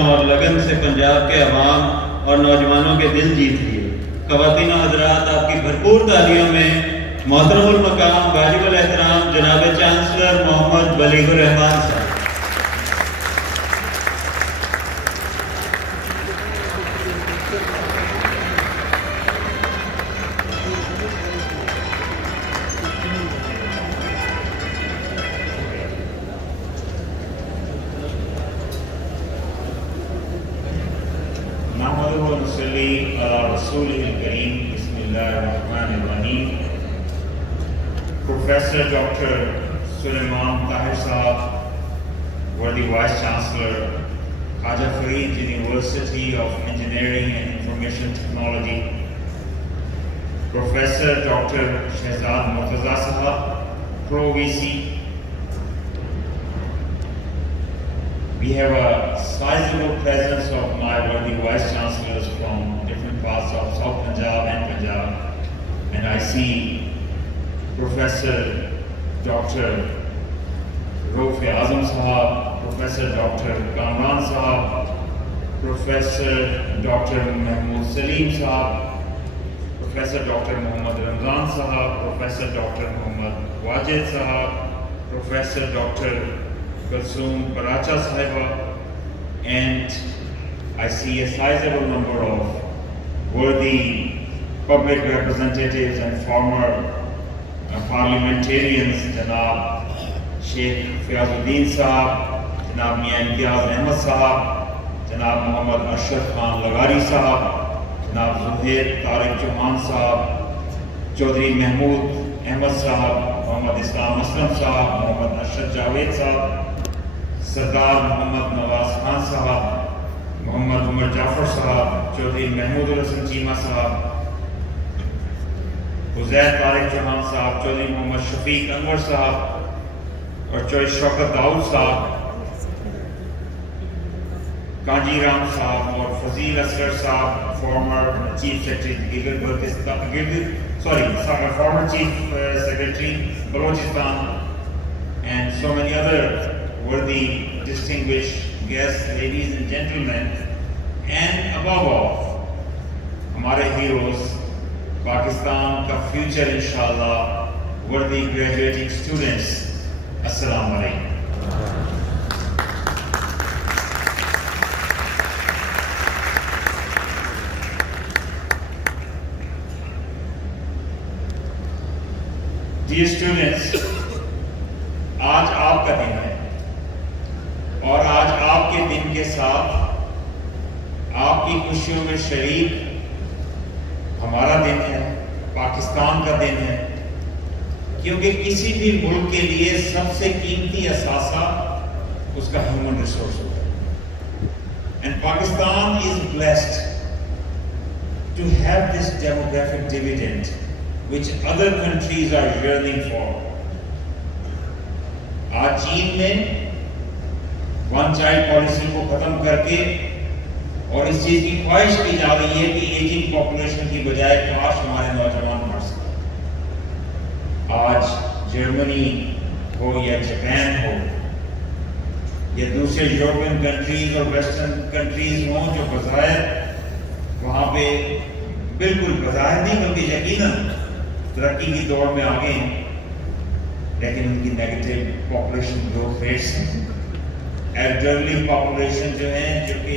اور لگن سے پنجاب کے عوام اور نوجوانوں کے دل جیت لیے۔ خواتین و حضرات، آپ کی بھرپور تالیوں میں محترم المقام واجب الاحترام جناب چانسلر محمد بلیغ الرحمان صاحب۔ Professor Dr. Sulaiman Tahir Sahab, worthy Vice Chancellor, Khaja Fareed University of Engineering and Information Technology, Professor Dr. Shehzad Murtaza Sahab, Pro VC. We have a sizable presence of my worthy Vice Chancellors from different parts of South Punjab and Punjab, and I see Professor Dr. Rauf Azam Sahab, Professor Dr. Kamran Sahab, Professor Dr. Mahmood Salim Sahab, Professor Dr. Muhammad Ramzan Sahab, Professor Dr. Muhammad Wajid Sahab, Professor Dr. Kulsoom Paracha Sahiba, and I see a sizable number of worthy public representatives and former parliamentarians, Janab Sheikh Fiazuddin Sahab, Janab Mian Imtiaz Ahmed Sahab, Janab Muhammad Ashraf Khan Lagari Sahab, Janab Zuhair Tariq Chauhan Sahab, Chaudhry Mahmood Ahmed Sahab, Muhammad Islam Aslam Sahab, Muhammad Ashraf Javed Sahab, Sardar Muhammad Nawaz Khan Sahab, Muhammad Umar Jafar Sahab, Chaudhry Mahmood Hasan Cheema Sahab, حزیر Tariq Chauhan صاحب، چودھری محمد شفیق انور صاحب اور چودھری شوکت داؤد صاحب، کانجی رام صاحب اور فضیل اصغر صاحب، farmer chief secretary former chief secretary Balochistan, and so many other worthy distinguished guests, ladies and gentlemen, and above all ہمارے heroes، Pakistan کا future انشاءاللہ، worthy graduating students، السلام علیکم۔ Dear students، آج آپ کا دن ہے اور آج آپ کے دن کے ساتھ آپ کی خوشیوں میں شریک ہمارا دن ہے، پاکستان کا دن ہے، کیونکہ کسی بھی ملک کے لیے سب سے قیمتی اثاثہ اس کا ہیومن ریسورس ہوتا ہے۔ And Pakistan is blessed to have this demographic dividend which other countries are yearning for۔ آج چین نے ون چائلڈ پالیسی کو ختم کر کے اور اس چیز کی خواہش کی جا رہی ہے کہ ایجنگ پاپولیشن کی بجائے کاش ہمارے نوجوان مر سکیں۔ آج جرمنی ہو یا جاپان ہو یا دوسرے یورپین کنٹریز اور ویسٹرن کنٹریز ہوں جو بظاہر وہاں پہ بالکل بظاہر نہیں بلکہ یقیناً ترقی کی دوڑ میں آگے ہیں، لیکن ان کی نیگیٹو پاپولیشن گروتھ ریٹس ہیں، ایلڈرلی پاپولیشن جو ہیں جو کہ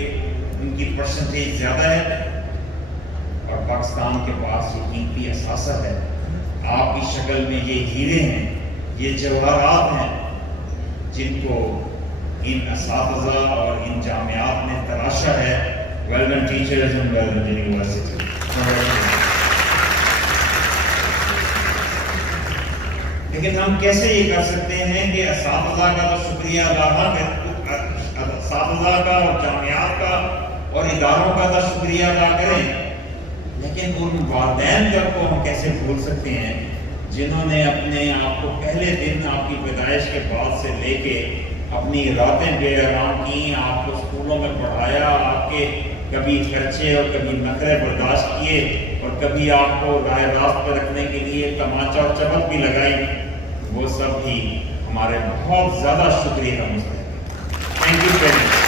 ان کی پرسنٹیج زیادہ ہے، اور پاکستان کے پاس یہ قیمتی اثاثہ ہے۔ آپ کی شکل میں یہ ہیرے ہیں، یہ جواہرات ہیں جن کو ان اساتذہ اور ان جامعات نے تراشا ہے۔ Well done teachers and well done university. لیکن ہم کیسے یہ کر سکتے ہیں کہ اساتذہ کا تو شکریہ ادا اساتذہ کا اور جامعات کا اور اداروں کا تو شکریہ ادا کریں، لیکن ان والدین کو ہم کیسے بھول سکتے ہیں جنہوں نے اپنے آپ کو پہلے دن آپ کی پیدائش کے بعد سے لے کے اپنی راتیں بے آرام کی، آپ کو اسکولوں میں پڑھایا، آپ کے کبھی خرچے اور کبھی نخرے برداشت کیے اور کبھی آپ کو راہ راست پہ رکھنے کے لیے تماچا اور چبک بھی لگائی، وہ سب بھی ہمارے بہت زیادہ شکریہ کا مستحق۔ Thank you very much.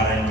R&D।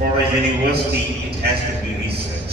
for a university, it has to be research।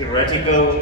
theoretical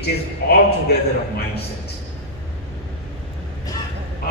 It is altogether a mindset।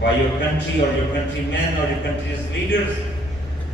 by your country or your countrymen or your country's leaders,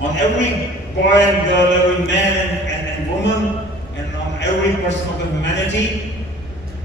on every boy and girl, every man and woman, and on every person of the humanity,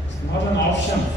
it's not an option।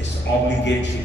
It's obligatory।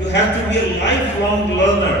You have to be a lifelong learner।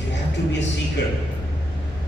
You have to be a seeker।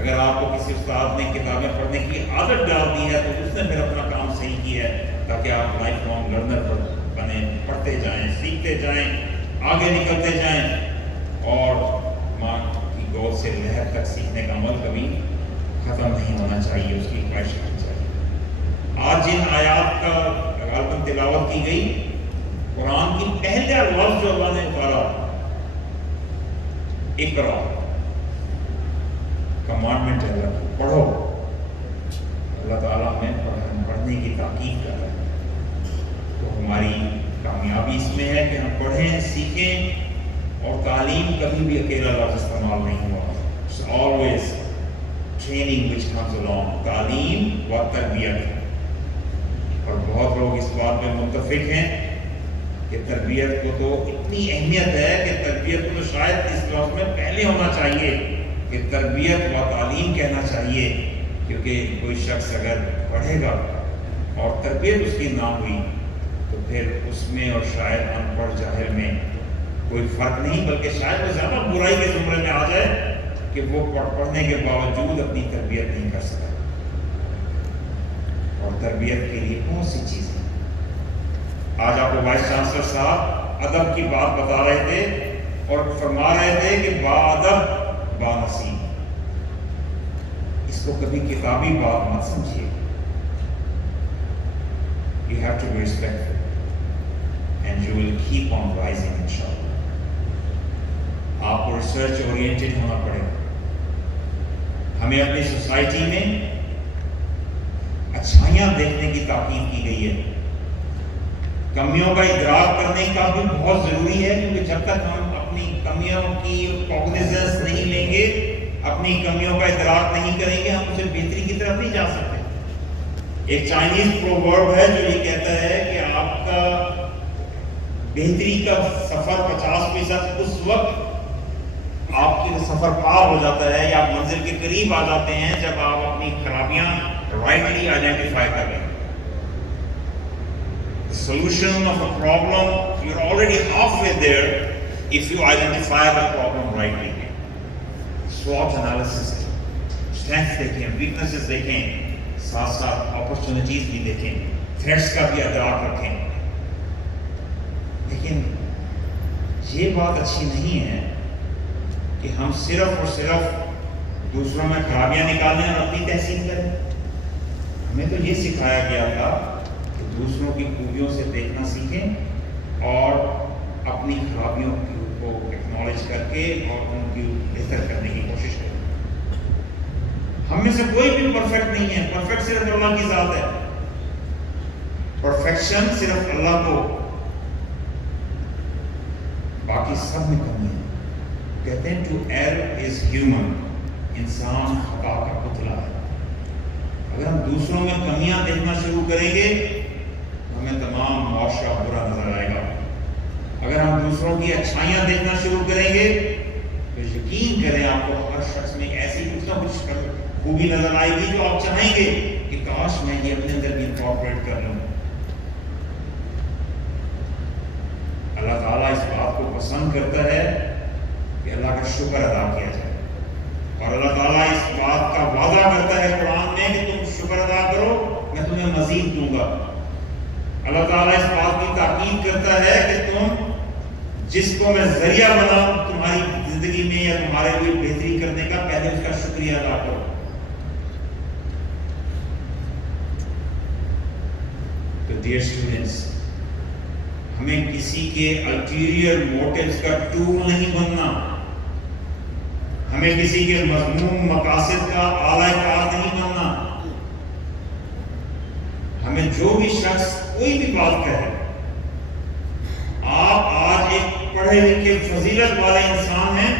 اگر آپ کو کسی استاد نے کتابیں پڑھنے کی عادت ڈال دی ہے تو اس نے پھر اپنا کام صحیح کیا ہے، تاکہ آپ لائف لانگ لرنر بنے، پڑھتے جائیں، سیکھتے جائیں، آگے نکلتے جائیں، اور ماں کی گود سے لہر تک سیکھنے کا عمل کبھی ختم نہیں ہونا چاہیے، اس کی خواہش ہونی چاہیے۔ آج جن آیات کا غالباً تلاوت کی گئی، قرآن کی پہلا لفظ جو اللہ نے اتارا، اقرا، کمانڈمنٹ ہے اللہ کی، پڑھو۔ اللہ تعالیٰ ہمیں پڑھنے کی تاکید کر رہا ہے، تو ہماری کامیابی اس میں ہے کہ ہم پڑھیں، سیکھیں، اور تعلیم کبھی بھی اکیلا لفظ استعمال نہیں ہوا، It's always training which comes along، تعلیم و تربیت۔ اور بہت لوگ اس بات میں متفق ہیں کہ تربیت کو تو اتنی اہمیت ہے کہ تربیت کو تو شاید اس لفظ میں پہلے ہونا چاہیے کہ تربیت و تعلیم کہنا چاہیے، کیونکہ کوئی شخص اگر پڑھے گا اور تربیت اس کی نہ ہوئی تو پھر اس میں اور شاید ان پڑھ جاہل میں کوئی فرق نہیں، بلکہ شاید وہ زیادہ برائی کے زمرے میں آ جائے کہ وہ پڑھنے کے باوجود اپنی تربیت نہیں کر سکتا۔ اور تربیت کے لیے بہت سی چیزیں، آج آپ کو وائس چانسلر صاحب ادب کی بات بتا رہے تھے اور فرما رہے تھے کہ با ادب با نصیب، اس کو کبھی کتابی بات مت سمجھیے۔ You have to be respectful and you will keep on rising inshallah۔ آپ کو ریسرچ اورینٹڈ ہونا پڑے گا۔ ہمیں اپنی سوسائٹی میں اچھائیاں دیکھنے کی تاکید کی گئی ہے، کمیوں کا ادراک کرنے کا بھی بہت ضروری ہے، کیونکہ جب تک ہم اپنی کمیوں کی کوگنیزنس نہیں لیں گے، اپنی کمیوں کا ادراک نہیں کریں گے، ہم اسے بہتری کی طرف نہیں جا سکتے۔ ایک چائنیز پروورب ہے جو یہ کہتا ہے کہ آپ کا بہتری کا سفر 50% اس وقت آپ کی سفر پار ہو جاتا ہے یا آپ منزل کے قریب آ جاتے ہیں جب آپ اپنی خرابیاں رائٹلی آئیڈینٹیفائی کر لیں۔ The solution of a problem, you're already halfway there if you identify the problem rightly۔ SWOT analysis، strengths دیکھیں، weaknesses دیکھیں، ساتھ ساتھ opportunities بھی دیکھیں، threats کا بھی ادراک رکھیں۔ لیکن یہ بات اچھی نہیں ہے کہ ہم صرف اور صرف دوسروں میں خرابیاں نکالیں اور اپنی تحسین کریں۔ ہمیں تو یہ سکھایا گیا تھا کہ دوسروں کی خوبیوں سے دیکھنا سیکھیں اور اپنی خرابیوں کو ایکنالج کر کے اور ان کی بہتر کرنے کی کوشش کریں۔ ہم میں سے کوئی بھی پرفیکٹ نہیں ہے، پرفیکٹ صرف اللہ کی ذات ہے، پرفیکشن صرف اللہ کو، باقی سب میں کمی ہے۔ کہتے ہیں ٹو ایرر از ہیومن، انسان خطا کا پتلا ہے۔ اگر ہم دوسروں میں کمیاں دیکھنا شروع کریں گے ہمیں تمام معاشرہ برا نظر آئے گا۔ اگر ہم دوسروں کی اچھائیاں دیکھنا شروع کریں گے تو یقین کریں آپ کو ہر شخص میں ایسی کچھ نہ کچھ خوبی نظر آئے گی جو آپ چاہیں گے کہ کاش میں یہ اپنے اندر بھی انکارپوریٹ کر لوں۔ اللہ تعالیٰ اس بات کو پسند کرتا ہے کہ اللہ کا شکر ادا کیا جائے، اور اللہ تعالیٰ اس بات کا وعدہ کرتا ہے قرآن میں کہ تم شکر ادا کرو میں تمہیں مزید دوں گا۔ اللہ تعالیٰ اس بات کی تاکید کرتا ہے کہ تم جس کو میں ذریعہ بناؤں تمہاری زندگی میں یا تمہارے لیے بہتری کرنے کا، پہلے اس کا شکریہ ادا کرو۔ تو ڈیئر اسٹوڈنٹس، ہمیں کسی کے الٹیریئر موٹیوز کا ٹول نہیں بننا، ہمیں کسی کے مذموم مقاصد کا اعلی کار نہیں بننا۔ ہمیں جو بھی شخص کوئی بھی بات کہے، آپ آج ایک پڑھے لکھے فضیلت والے انسان ہیں،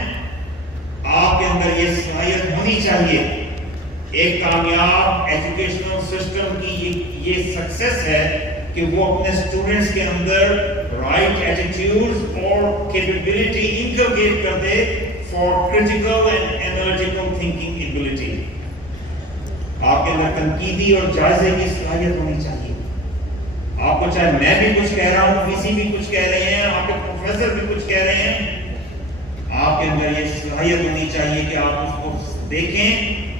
آپ کے اندر یہ صلاحیت ہونی چاہیے۔ ایک کامیاب ایجوکیشنل سسٹم کی یہ سکسیس ہے کہ وہ اپنے اسٹوڈنٹس کے اندر رائٹ ایٹیٹیوڈز اور کیپیبلٹی انکلکیٹ کر دے for critical and analytical thinking ability. آپ کے اندر تنقیدی اور جائزے کی صلاحیت ہونی چاہیے۔ آپ کو چاہے میں بھی کچھ کہہ رہا ہوں، وی سی بھی کچھ کہہ رہے ہیں، آپ کے پروفیسر بھی کچھ کہہ رہے ہیں، آپ کے اندر یہ صلاحیت ہونی چاہیے کہ آپ اس کو دیکھیں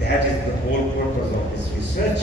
That is the whole purpose of this research.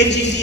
AGC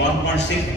1.6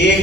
1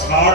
60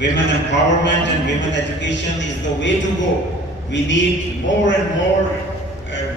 Women empowerment and women education is the way to go. We need more and more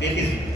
33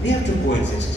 We have to coexist।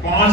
5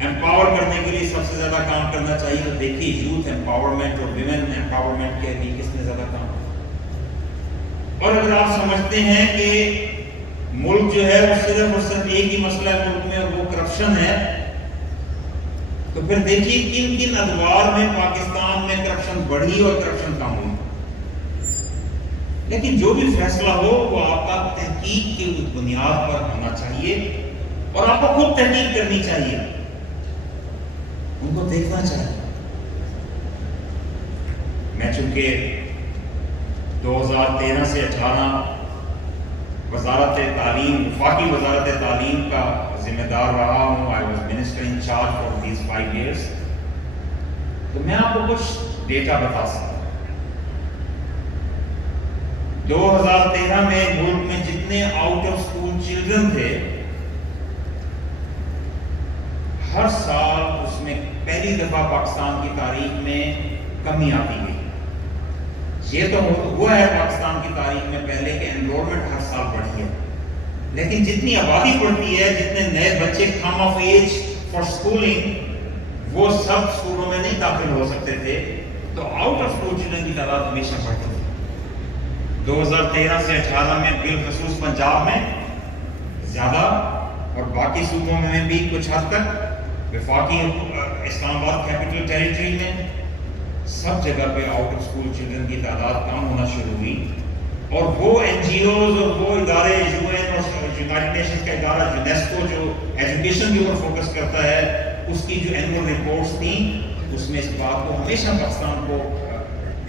empower کرنے کے لیے سب سے زیادہ کام کرنا چاہیے، تو دیکھیے یوتھ empowerment اور women empowerment کے لیے کس نے زیادہ کام کیا۔ اور اگر آپ سمجھتے ہیں کہ ملک جو ہے وہ صرف اور صرف ایک ہی مسئلہ ہے ملک میں اور وہ کرپشن ہے، تو پھر دیکھیے کن کن ادوار میں پاکستان میں کرپشن بڑھی اور کرپشن کم ہوئی۔ لیکن جو بھی فیصلہ ہو وہ آپ کا تحقیق کی بنیاد پر ہونا چاہیے اور آپ کو خود تحقیق کرنی چاہیے، ان کو دیکھنا چاہیے۔ میں چونکہ 2013 سے 18 وزارت تعلیم، وفاقی وزارت تعلیم کا ذمہ دار رہا ہوں، I was minister in charge for these 5 years، تو میں آپ کو کچھ ڈیٹا بتا سکتا ہوں۔ 2013 میں ملک میں جتنے آؤٹ آف اسکول چلڈرن تھے، ہر سال اس میں پہلی دفعہ پاکستان کی تاریخ میں کمی آتی گئی۔ یہ تو ہوا ہے پاکستان کی تاریخ میں پہلے کہ انرولمنٹ ہر سال بڑھی ہے، لیکن جتنی آبادی بڑھتی ہے، جتنے نئے بچے come of age for schooling, وہ سب اسکولوں میں نہیں داخل ہو سکتے تھے، تو آؤٹ آف اسکول چلڈرن کی تعداد ہمیشہ بڑھتی تھی۔ 2013 سے 18 میں بالخصوص پنجاب میں زیادہ اور باقی صوبوں میں بھی کچھ حد تک، وفاقی اسلام آباد کیپٹل ٹیریٹری میں سب جگہ پہ آؤٹ آف اسکول چلڈرن کی تعداد کم ہونا شروع ہوئی، اور وہ این جی اوز اور وہ ادارے یو این اور یونائٹڈ نیشنز کا ادارہ یونیسکو جو ایجوکیشن کے اوپر فوکس کرتا ہے، اس کی جو اینول رپورٹس تھیں اس میں اس بات کو ہمیشہ پاکستان کو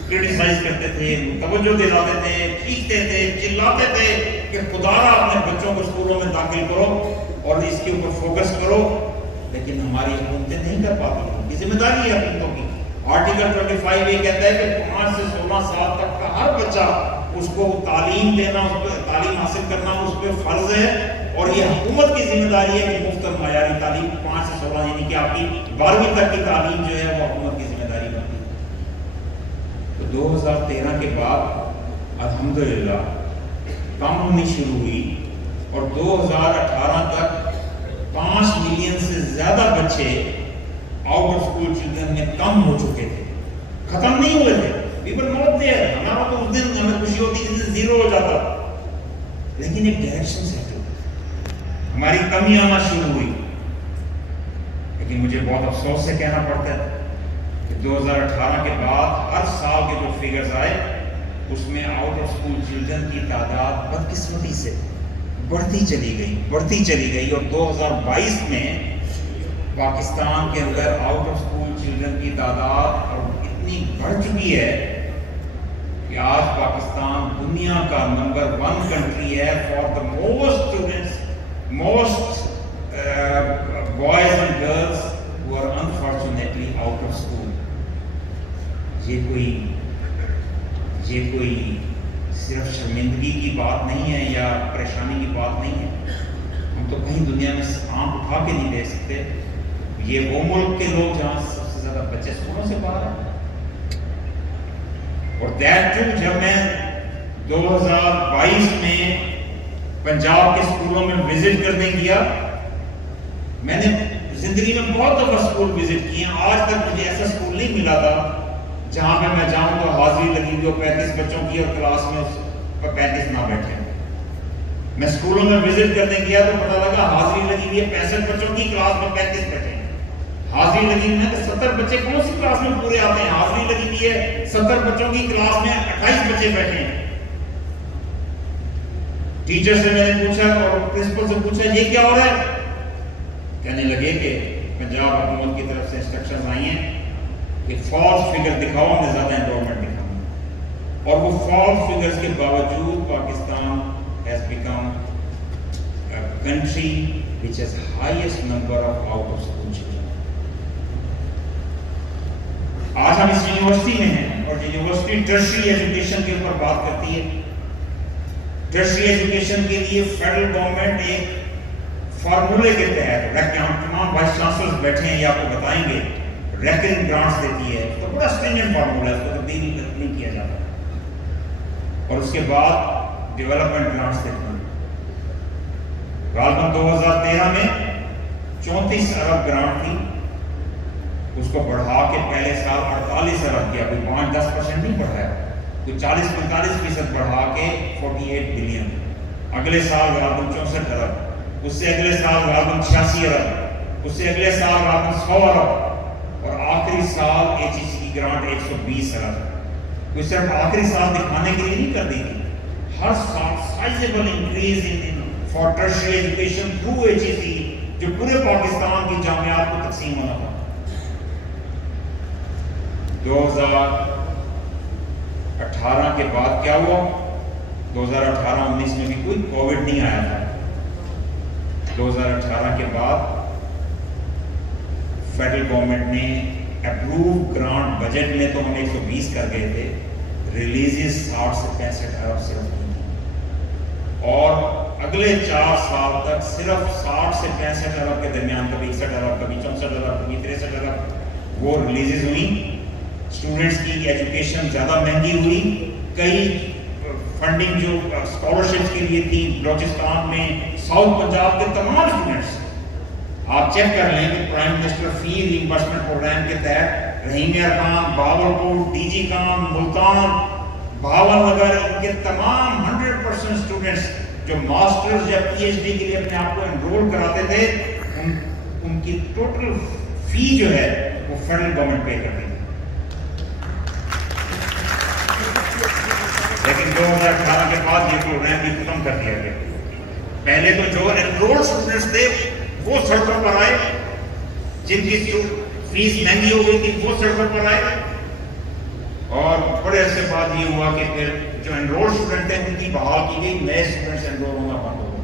کرٹیسائز کرتے تھے، توجہ دلاتے تھے، کھینچتے تھے، چلاتے تھے کہ خدارا اپنے بچوں کو اسکولوں میں داخل کرو اور اس کے اوپر فوکس کرو، لیکن ہماری حکومتیں نہیں کر پاتی۔ ان کی ذمہ داری ہے حکومتوں کی۔ آرٹیکل 25 یہ کہتا ہے کہ 5 سے 16 سال تک کا ہر بچہ، اس کو تعلیم دینا، اس پہ تعلیم حاصل کرنا اس پہ فرض ہے، اور یہ حکومت کی ذمہ داری ہے کہ مفت اور معیاری تعلیم 5 سے 16 یعنی کہ آپ کی 12ویں تک کی تعلیم جو ہے وہ حکومت کی ذمہ داری بنتی ہے۔ تو 2013 کے بعد الحمدللہ کم ہونی شروع ہوئی، اور 2018 تک 5 ملین سے زیادہ بچے آؤٹ آف اسکول چلڈرن میں کم ہو چکے تھے، ختم نہیں ہوئے تھے۔ پیپل نوٹ دیئر، ہمارا تو اس دن ہمیں خوشی ہوتی جس دن زیرو ہو جاتا، لیکن ایک ڈائریکشن سیٹ ہو، ہماری کمی آنا شروع ہوئی۔ لیکن مجھے بہت افسوس سے کہنا پڑتا ہے کہ 2018 کے بعد ہر سال کے جو فگرز آئے اس میں آؤٹ آف اسکول چلڈرن کی تعداد بدقسمتی سے بڑھتی چلی گئی، اور 2022 میں پاکستان کے اندر آؤٹ آف اسکول چلڈرن کی تعداد اور اتنی بڑھ چکی ہے کہ آج پاکستان دنیا کا نمبر 1 کنٹری ہے for the most students, most boys and girls who are unfortunately out of school. یہ کوئی صرف شرمندگی کی بات نہیں ہے یا پریشانی کی بات نہیں ہے، ہم تو کہیں دنیا میں آنکھ اٹھا کے نہیں دے سکتے۔ یہ وہ ملک کے لوگ جہاں سب سے زیادہ بچے اسکولوں سے باہر ہیں، اور دیٹ ٹو جب میں 2022 میں پنجاب کے اسکولوں میں وزٹ کرنے گیا، میں نے زندگی میں بہت دفعہ اسکول وزٹ کیے ہیں، آج تک مجھے ایسا اسکول نہیں ملا تھا جہاں پہ میں جاؤں تو حاضری لگی ہوئی 35 بچوں کی اور کلاس میں 35 نہ بیٹھے۔ میں اسکولوں میں وزٹ کرنے گیا تو پتہ لگا حاضری لگی ہوئی ہے 65 بچوں کی، کلاس میں 35 بیٹھے۔ حاضری لگی ہوئی ہے کہ 70 بچے کون سی کلاس میں پورے آتے ہیں، حاضری لگی ہوئی ہے 70 بچوں کی، کلاس میں 28 بچے بیٹھے ہیں۔ ٹیچر سے میں نے پوچھا اور پرنسپل سے پوچھا یہ کیا ہو رہا ہے، کہنے لگے کہ پنجاب حکومت کی طرف سے انسٹرکشنز آئی ہیں کہ فالس فگر دکھاؤ، ہم نے زیادہ انرولمنٹ دکھاؤں، اور وہ فالس فگرز کے باوجود Pakistan has become a country which has highest number of out of school children۔ آج ہم اس یونیورسٹی میں ہیں اور یونیورسٹی ٹرشری ایجوکیشن کے اوپر بات کرتی ہے۔ ٹرشری ایجوکیشن کے لیے فیڈرل گورنمنٹ ایک فارمولے کے تحت، ہم تمام وائس چانسلرز بیٹھے ہیں یہ آپ کو بتائیں گے، ریکرنگ گرانٹس دیتی ہے، تو بڑا اسٹرینجنٹ فارمولا ہے، اس کو تبدیل نہیں کیا جاتا، اور اس کے بعد ڈیولپمنٹ گرانٹس دیتی ہیں۔ غالباً 2013 میں 34 ارب گرانٹ تھی، اس کو بڑھا کے پہلے سال 48 ارب کیا، کوئی 5-10% نہیں بڑھایا، تو 40-45% بڑھا کے 48 بلین، اگلے سال غالباً 64 ارب، اس سے اگلے سال غالباً 86 ارب، اس سے اگلے سال غالباً 100 ارب، اور آخری سال HEC کی گرانٹ 120 ارب۔ کوئی صرف آخری سال دکھانے کے لیے نہیں کر دی تھی، ہر سال sizeable increase in for tertiary education through HEC جو پورے پاکستان کی جامعات کو تقسیم ہونا تھا۔ 2018 کے بعد کیا ہوا؟ 2018-19 میں بھی کوئی کووڈ نہیں آیا تھا۔ 2018 کے بعد فیڈرل گورنمنٹ نے اپروو گرانٹ بجٹ میں تو ہم 120 کر گئے تھے، ریلیزز 60 سے 65 ارب صرف ہوئی تھی، اور اگلے 4 سال تک صرف 60 سے 65 ارب کے درمیان، کبھی 61 ارب، کبھی 64 ارب، کبھی 63 ارب وہ ریلیزز ہوئی۔ اسٹوڈنٹس کی ایجوکیشن زیادہ مہنگی ہوئی، کئی فنڈنگ جو اسکالرشپس کے لیے تھی بلوچستان میں، ساؤتھ پنجاب کے تمام اسٹوڈنٹس آپ چیک کر لیں کہ پرائم منسٹر فی ریمبرسمنٹ پروگرام کے تحت رحیم ارکان، باولپور، ڈی جی کام، ملتان، بھاول نگر، ان کے تمام 100% اسٹوڈنٹس جو ماسٹرز یا پی ایچ ڈی کے لیے اپنے آپ کو انرول کراتے تھے، ان کی ٹوٹل فی جو ہے وہ فیڈرل گورنمنٹ پے کرتی تھی۔ لیکن 2018 کے بعد یہ پروگرام بھی ختم کر دیا گیا۔ پہلے تو جو انرولڈ اسٹوڈنٹس تھے وہ سڑکوں پر آئے، جن کی فیس مہنگی ہو گئی تھی وہ سڑکوں پر آئے، اور بڑے عرصے بعد یہ ہوا کہ پھر جو انرولڈ اسٹوڈنٹ تھے ان کی بحال کی گئی، نئے اسٹوڈنٹس انرول ہونا بند ہو گئے۔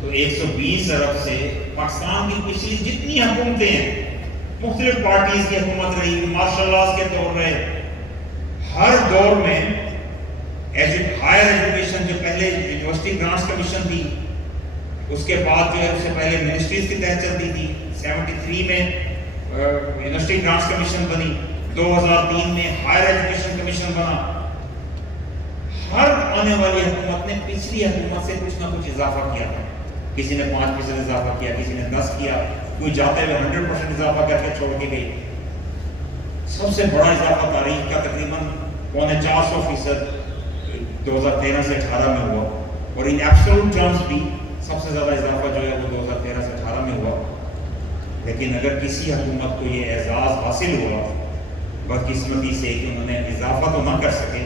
تو 120 ارب سے پاکستان کی پچھلی جتنی حکومتیں ہیں، مختلف پارٹیز کی حکومت رہی، مارشل لاز کے دور رہے، ہر دور میں ہائر ایجوکیشن جو پہلے یونیورسٹی گرانٹس کمیشن تھی، اس کے بعد جو ہے اس سے پہلے منسٹریز کے تحت چلتی تھی، 73 میں یونیورسٹی گرانٹس کمیشن بنی، 2003 میں ہائر ایجوکیشن کمیشن بنا۔ ہر آنے والی حکومت نے پچھلی حکومت سے کچھ نہ کچھ اضافہ کیا تھا، کسی نے 5% اضافہ کیا، کسی نے 10 کیا، کوئی جاتے ہوئے 100% اضافہ کر کے چھوڑ کے گئی۔ سب سے بڑا اضافہ تاریخ کا تقریباً 450% 2013 سے 18 میں ہوا، اور ان ایبسولوٹ ٹرمز بھی سب سے زیادہ اضافہ جو ہے وہ 2013 سے 18 میں ہوا۔ لیکن اگر کسی حکومت کو یہ اعزاز حاصل ہوا بدقسمتی سے کہ انہوں نے اضافہ تو نہ کر سکے،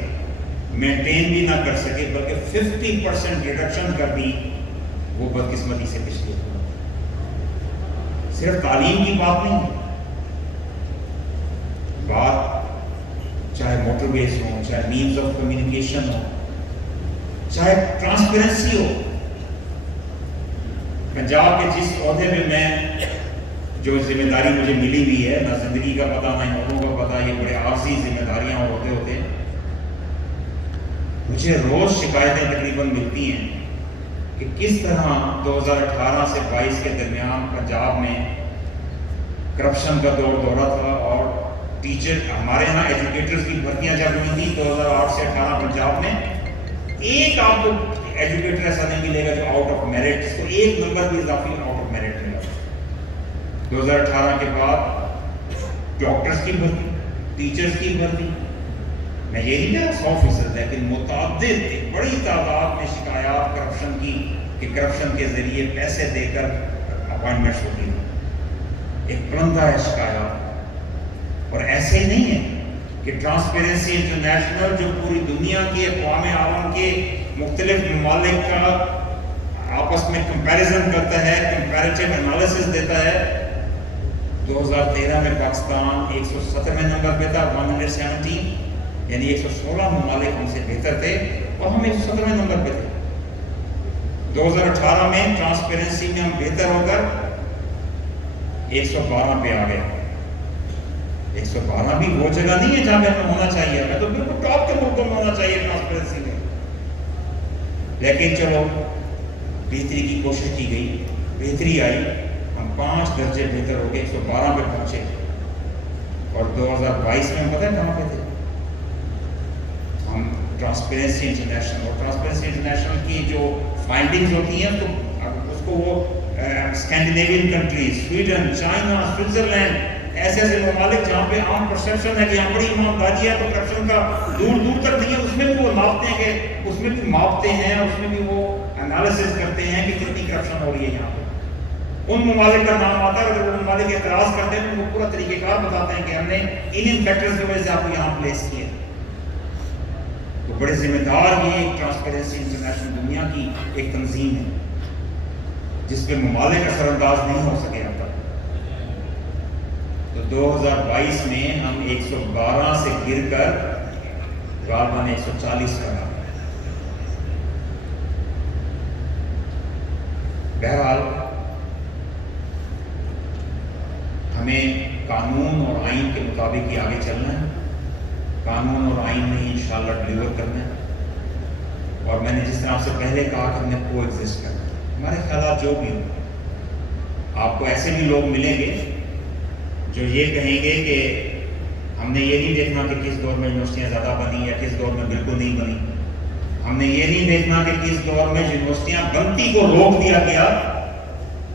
مینٹین بھی نہ کر سکے، بلکہ 50% ریڈکشن کر دی، وہ بدقسمتی سے پچھلی حکومت۔ صرف تعلیم کی بات نہیں، بات چاہے موٹر ویز ہو، چاہے مینز آف کمیونیکیشن ہو، چاہے ٹرانسپیرنسی ہو۔ پنجاب کے جس عہدے میں میں جو ذمہ داری مجھے ملی ہوئی ہے، نہ زندگی کا پتہ نہ عہدوں کا پتہ، یہ بڑے عارضی ذمہ داریاں ہوتے ہوتے مجھے روز شکایتیں تقریباً ملتی ہیں کہ کس طرح 2018 سے 22 کے درمیان پنجاب میں کرپشن کا دورہ تھا، اور ٹیچر ہمارے یہاں ایجوکیٹرز کی بھرتیاں جب ہوئی تھی 2008 سے 18 پنجاب میں، ایک آپ کو ایجوکیٹر ایسا نہیں ملے گا جو آؤٹ آف میرٹ، اس کو ایک نمبر بھی اضافی آؤٹ آف میرٹ ملا۔ 2018 کے بعد ڈاکٹرز کی بھرتی، ٹیچرز کی بھرتی، میں یہ نہیں کہہ رہا 100%، لیکن متعدد ایک بڑی تعداد میں شکایات کرپشن کی، کہ کرپشن کے ذریعے پیسے دے کر اپائنٹمنٹس ہوتی ہیں۔ ایک بلندہ ہے شکایات، اور ایسے ہی نہیں ہے کہ ٹرانسپیرنسی انٹرنیشنل جو پوری دنیا کی اقوام عالم کے مختلف ممالک کا آپس میں کمپیریزن کرتا ہے، کمپیریٹیو انالیسس دیتا ہے، 2013 میں پاکستان 117ویں نمبر پہ تھا، 117، یعنی 116 ممالک ہم سے بہتر تھے اور ہم 117ویں نمبر پہ تھے۔ 2018 میں ٹرانسپیرنسی میں ہم بہتر ہو کر 112 پہ آ گئے۔ 112 بھی وہ جگہ نہیں ہے جہاں پہ ہمیں ہونا چاہیے، ہمیں تو بالکل ٹاپ کے ملکوں میں ہونا چاہیے ٹرانسپیرنسی میں، لیکن چلو بہتری کی کوشش کی گئی، بہتری آئی، ہم 5 درجے بہتر ہو کے 112 پہ پہنچے، اور 2022 میں ہم پتہ ہے کہاں پہ تھے؟ ہم ٹرانسپیرنسی انٹرنیشنل، اور ٹرانسپیرنسی انٹرنیشنل کی جو فائنڈنگز ہوتی ہیں تو اس کو وہ Scandinavian countries, Sweden, China, Switzerland, ایسے ایسے ممالک جہاں پہ عام پرسیپشن ہے کہ یہاں بڑی ایمانداری ہے تو کرپشن کا دور دور تک نہیں ہے، اس میں بھی وہ ناپتے ہیں کہ اس میں بھی ماپتے ہیں، اس میں بھی وہ انالیسس کرتے ہیں کہ کتنی کرپشن ہو رہی ہے یہاں پہ. ان ممالک کا نام آتا ہے، اگر وہ ممالک اعتراض کرتے ہیں تو وہ پورا طریقہ کار بتاتے ہیں کہ ہم نے ان فیکٹرز کی وجہ سے آپ کو یہاں پلیس کیا. تو بڑے ذمہ دار یہ ایک ٹرانسپیرنسی انٹرنیشنل دنیا کی ایک تنظیم ہے جس پہ ممالک اثر انداز نہیں ہو سکے اب تک. تو 2022 میں ہم 112 سے گر کر غالباً 140 کا نام. بہرحال ہمیں قانون اور آئین کے مطابق ہی آگے چلنا ہے، قانون اور آئین میں انشاءاللہ ڈلیور کرنا ہے. اور میں نے جس طرح آپ سے پہلے کہا کہ ہم نے کو ایگزسٹ کرنا ہے. ہمارے خیالات جو بھی ہوں، آپ کو ایسے بھی لوگ ملیں گے جو یہ کہیں گے کہ ہم نے یہ نہیں دیکھنا کہ کس دور میں یونیورسٹیاں زیادہ بنی یا کس دور میں بالکل نہیں بنی. ہم نے یہ نہیں دیکھنا کہ کس دور میں یونیورسٹیاں بنتی کو روک دیا گیا،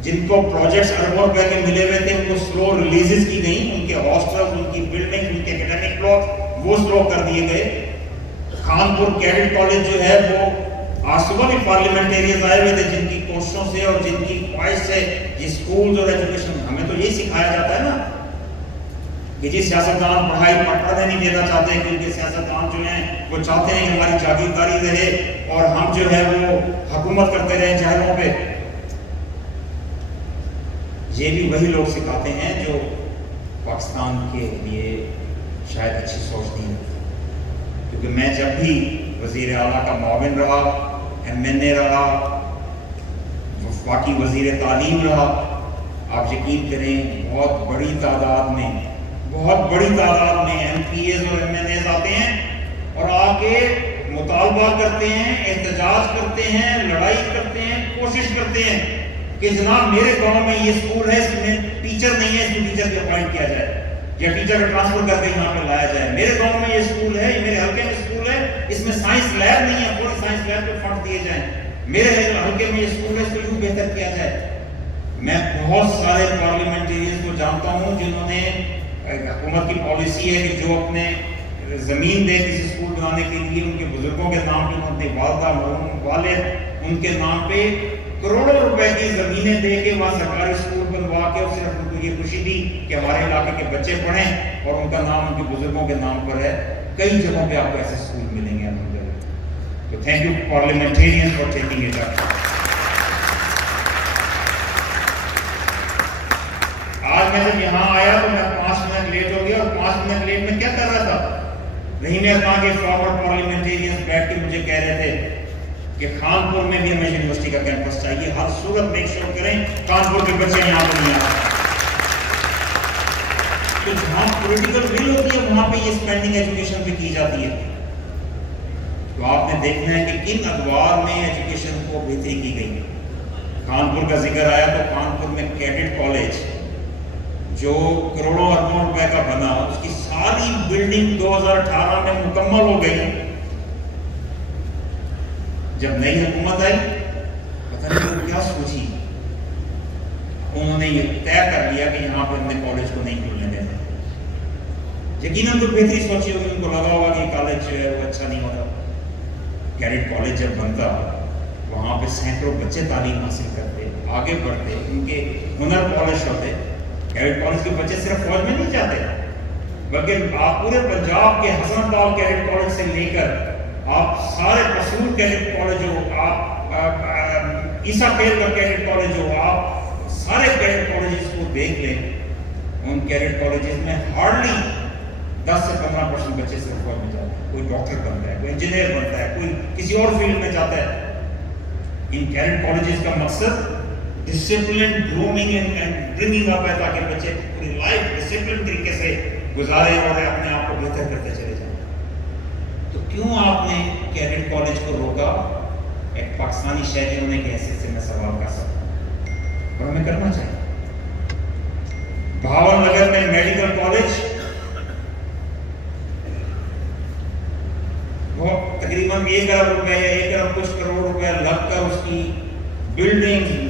جن کو پروجیکٹس اربوں روپے کے ملے ہوئے تھے ان کو سلو ریلیزز کی گئی، ان کے ہاسٹلز، ان کی بلڈنگ، ان کے اکیڈمک بلاک وہ سلو کر دیے گئے. خانپور کیڈٹ کالج جو ہے وہ آج صبح بھی پارلیمنٹیرینز آئے ہوئے تھے جن کی کوششوں سے اور جن کی خواہش سے یہ سکولز اور ایجوکیشن. ہمیں تو یہی سکھایا جاتا ہے نا کہ جی سیاستدان پڑھائی پڑھنے نہیں دینا چاہتے کیونکہ سیاستدان جو ہیں وہ چاہتے ہیں کہ ہماری جاگیرداری رہے اور ہم جو ہے وہ حکومت کرتے رہیں شہروں پہ. یہ بھی وہی لوگ سکھاتے ہیں جو پاکستان کے لیے شاید اچھی سوچ نہیں ہوتی. کیونکہ میں جب بھی وزیر اعلیٰ کا معاون رہا، MNA رہا، وفاقی وزیر تعلیم رہا، آپ یقین کریں بہت بڑی تعداد میں MPAs اور MNAs آتے ہیں اور آ کے مطالبہ کرتے ہیں، احتجاج کرتے ہیں، لڑائی کرتے ہیں، کوشش کرتے ہیں کہ جناب میرے گاؤں میں یہ اسکول ہے، اس میں ٹیچر نہیں ہے، اس میں ٹیچر کو اپوائنٹ کیا جائے یا ٹیچر کا ٹرانسفر کر کے یہاں پہ لایا جائے. میرے گاؤں میں یہ اسکول ہے، میرے حلقے میں اسکول ہے، اس میں سائنس لیب نہیں ہے، پوری سائنس لیب کو فنڈ دیے جائیں. میرے حلقے میں یہ اسکول ہے، اس کو یوں بہتر کیا جائے. میں بہت سارے پارلیمنٹیرینز کو جانتا ہوں جنہوں نے حکومت کی پالیسی ہے کہ جو اپنے زمین دے کسی اسکول بنانے کے لیے ان کے بزرگوں کے نام پہ، ان کے والدہ مرحوم والد ان کے نام پہ کروڑوں روپے کی زمینیں دے کے وہاں سرکاری اسکول بنوا کے اور صرف ان کو یہ خوشی دی کہ ہمارے علاقے کے بچے پڑھیں اور ان کا نام ان کے بزرگوں کے نام پر ہے. کئی جگہوں پہ آپ کو ایسے اسکول ملیں گے الحمدللہ. تو thank you parliamentarians for taking it up. آج میں جب یہاں آیا تو میں 5 منٹ لیٹ ہو گیا اور 5 منٹ لیٹ میں کیا کر رہا تھا؟ رحیم احمد کے فارورڈ پارلیمنٹیرینز بیٹھ کے مجھے کہہ رہے تھے کہ خانپور میں بھی ہمیں یونیورسٹی کا کیمپس چاہیے، ہر صورت میک شور کریں خانپور کے بچے یہاں پر نہیں آتے. تو جہاں پولیٹیکل ول ہوتی ہے وہاں پہ یہ اسپینڈنگ ایجوکیشن پہ کی جاتی ہے. تو آپ نے دیکھنا ہے کہ کن ادوار میں ایجوکیشن کو بہتری کی گئی. کانپور کا ذکر آیا تو کانپور میں کیڈٹ کالج جو کروڑوں اربوں روپے کا بنا، اس کی ساری بلڈنگ 2018 میں مکمل ہو گئی. جب نئی حکومت آئی پتہ نہیں وہ کیا سوچی، انہوں نے یہ طے کر لیا کہ یہاں پہ ہم نے کالج کو نہیں کھولنے دینا. یقیناً تو بہتری سوچی ہوگی، ان کو لگا ہوگا کہ کالج جو ہے وہ اچھا نہیں ہوتا. کیڈٹ کالج جب بنتا وہاں پہ سینکڑوں بچے تعلیم حاصل کرتے، آگے بڑھتے، ان کے ہنر پالش ہوتے. کیڈٹ کالج کے بچے صرف فوج میں نہیں جاتے بلکہ آپ پورے پنجاب کے حسن پال کیڈٹ کالج سے لے کر آپ سارے قصور کیڈٹ کالج ہو، آپ عیسیٰ خیل کا کیڈٹ کالج ہو، آپ سارے کیڈٹ کالجز کو دیکھ لیں. ان کیڈٹ کالجز میں ہارڈلی 10 سے 15% بچے صرف فوج میں جاتے ہیں. کوئی ڈاکٹر بنتا ہے، کوئی انجینئر بنتا ہے، کوئی کسی اور فیلڈ میں جاتا ہے. ان کیڈٹ کالجز کا مقصد discipline grooming and bringing up ہے تاکہ بچے پوری لائف ڈسپلن طریقے سے گزارے اور اپنے آپ کو بہتر کرتے چلے جائیں. تو کیوں آپ نے کیڈٹ کالج کو روکا؟ ایک پاکستانی شہری ہونے کی حیثیت سے میں سوال کر سکتا ہوں اور ہمیں کرنا چاہیے. بھاول نگر میں میڈیکل کالج وہ تقریباً 1 ارب روپے یا 1 ارب کچھ کروڑ روپے لگ کر اس کی بلڈنگ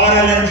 RLNG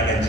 LNG।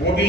وہ بھی